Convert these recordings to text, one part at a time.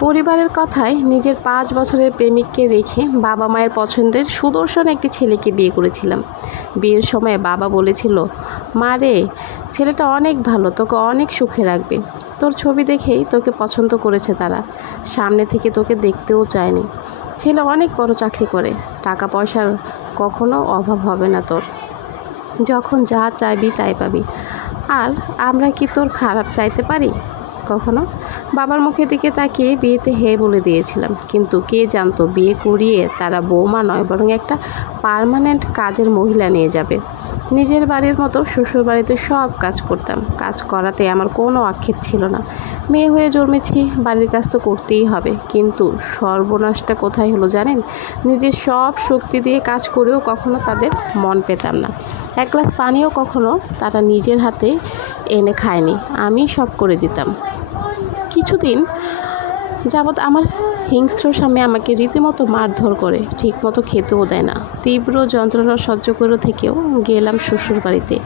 পরিবারের কথায় নিজের পাঁচ বছরের প্রেমিককে রেখে বাবা মায়ের পছন্দের সুদর্শন একটি ছেলেকে বিয়ে করেছিলাম। বিয়ের সময় বাবা বলেছিল, মা রে, ছেলেটা অনেক ভালো, তোকে অনেক সুখে রাখবে। তোর ছবি দেখেই তোকে পছন্দ করেছে তারা। সামনে থেকে তোকে দেখতেও চায়নি। ছেলে অনেক বড় চাকরি করে। টাকা পয়সার কখনো অভাব হবে না তোর। যখন যা চাইবি তাই পাবি। আর আমরা কি তোর খারাপ চাইতে পারি? কখনো? বাবার মুখের দিকে তাকিয়ে বিয়েতে হে বলে দিয়েছিলাম। কিন্তু কে জানতো, বিয়ে করিয়ে তারা বৌমা নয়, বরং একটা পার্মানেন্ট কাজের মহিলা নিয়ে যাবে। নিজের বাড়ির মতো শ্বশুর বাড়িতে সব কাজ করতাম। কাজ করাতে আমার কোনো আক্ষেপ ছিল না। মেয়ে হয়ে জন্মেছি, বাড়ির কাজ তো করতেই হবে। কিন্তু সর্বনাশটা কোথায় হলো জানেন? নিজের সব শক্তি দিয়ে কাজ করেও কখনো তাদের মন পেতাম না। এক গ্লাস পানিও কখনো তারা নিজের হাতে এনে খায়নি। আমি সব করে দিতাম। কিছুদিন যাবৎ আমার হিংস্র স্বামী আমাকে রীতিমতো মারধর করে, ঠিকমতো খেতেও দেয় না। তীব্র যন্ত্রণা সহ্য করে থেকেও গেলাম শ্বশুর বাড়িতে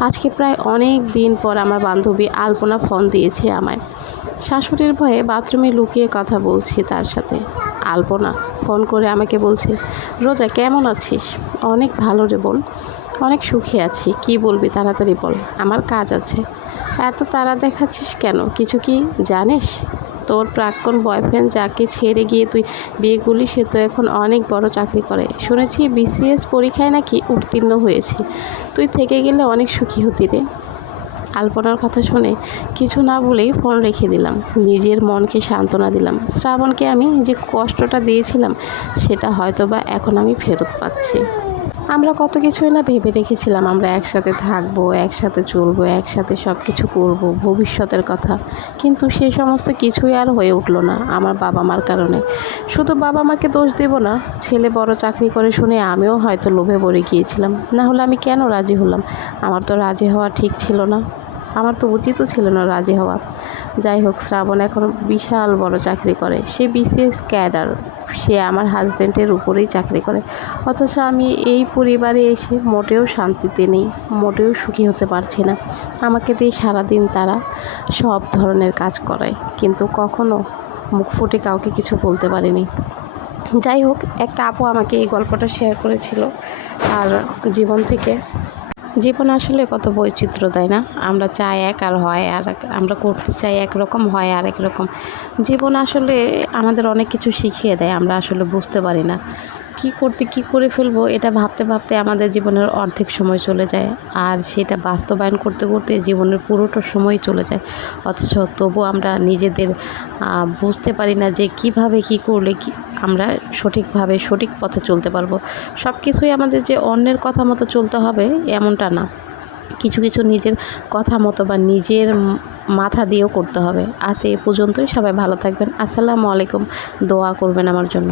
আজকে প্রায় অনেক দিন পর আমার বান্ধবী আলপনা ফোন দিয়েছে আমায়। শাশুড়ির ভয়ে বাথরুমে লুকিয়ে কথা বলছি তার সাথে। আলপনা ফোন করে আমাকে বলছে, রোজা কেমন আছিস? অনেক ভালো রে বোন। অনেক সুখে আছি। কি বলবি তাড়াতাড়ি বল। আমার কাজ আছে। এত তারা দেখাচ্ছিস কেন? কিছু কি জানিস? তোর প্রাক্তন বয়ফ্রেন্ড যাকে ছেড়ে গিয়ে তুই বিয়ে করলি, সে তো এখন অনেক বড় চাকরি করে। শুনেছি বিসিএস পরীক্ষায় নাকি উত্তীর্ণ হয়েছে। তুই থেকে গেলে অনেক সুখী হতি রে। আলপনার কথা শুনে কিছু না বলেই ফোন রেখে দিলাম। নিজের মনকে সান্ত্বনা দিলাম। শ্রাবণকে আমি যে কষ্টটা দিয়েছিলাম, সেটা হয়তো বা এখন আমি ফেরত পাচ্ছি। আমরা কত কিছুই না ভেবে রেখেছিলাম আমরা একসাথে থাকব, একসাথে চলবো, একসাথে সব কিছু করব, ভবিষ্যতের কথা। কিন্তু সে সমস্ত কিছুই আর হয়ে উঠল না আমার বাবা মার কারণে। শুধু বাবা মাকে দোষ দেব না, ছেলে বড় চাকরি করে শুনে আমিও হয়তো লোভে পড়ে গিয়েছিলাম। না হলে আমি কেন রাজি হলাম? আমার তো রাজি হওয়া ঠিক ছিল না। আমার তো উচিতও ছিল না রাজি হওয়া। যাই হোক, শ্রাবণ এখন বিশাল বড় চাকরি করে। সে বিসিএস ক্যাডার সে আমার হাজব্যান্ডের উপরেই চাকরি করে। অথচ আমি এই পরিবারে এসে মোটেও শান্তিতে নেই, মোটেও সুখী হতে পারছি না। আমাকে দিয়ে সারাদিন তারা সব ধরনের কাজ করায়, কিন্তু কখনো মুখ ফুটে কাউকে কিছু বলতে পারিনি। যাই হোক, একটা আপু আমাকে এই গল্পটা শেয়ার করেছিল আর জীবন থেকে। জীবন আসলে কত বৈচিত্র্য, তাই না? আমরা চাই এক আর হয় আর এক, আমরা করতে চাই একরকম হয় আর এক রকম। জীবন আসলে আমাদের অনেক কিছু শিখিয়ে দেয়, আমরা আসলে বুঝতে পারি না। কি করতে, কি করে ফেলব, এটা ভাবতে ভাবতে আমাদের জীবনের অর্ধেক সময় চলে যায়। আর সেটা বাস্তবায়ন করতে করতে জীবনের পুরোটা সময় চলে যায়। অথচ তবু আমরা নিজেদের বুঝতে পারি না যে কীভাবে কি করলে কি, আমরা সঠিকভাবে সঠিক পথে চলতে পারব। সব কিছুই আমাদের যে অন্যের কথা মতো চলতে হবে, এমনটা না। কিছু কিছু নিজের কথা মতো বা নিজের মাথা দিয়েও করতে হবে। আজ এ পর্যন্তই, সবাই ভালো থাকবেন। আসসালামু আলাইকুম। দোয়া করবেন আমার জন্য।